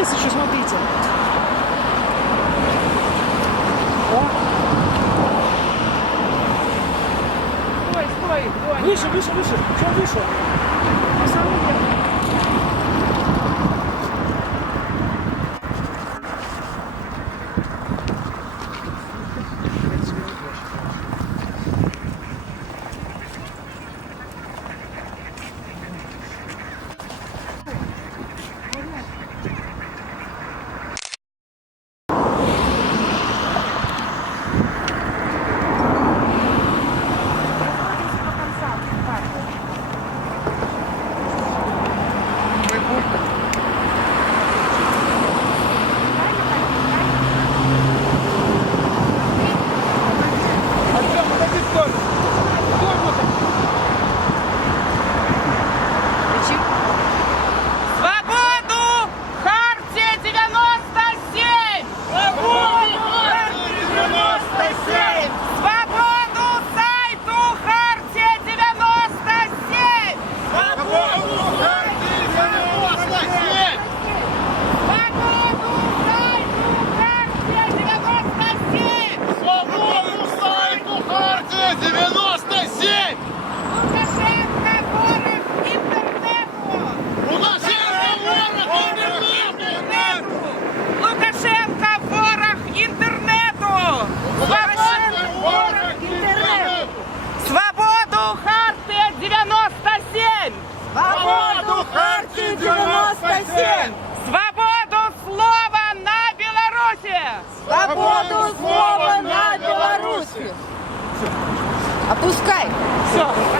Есть еще, смотрите. О. Стой. Выше. Чем выше? На самом деле. Свободу Хартии 97! Свободу слова на Беларуси! Свободу слова на Беларуси! Опускай! Все.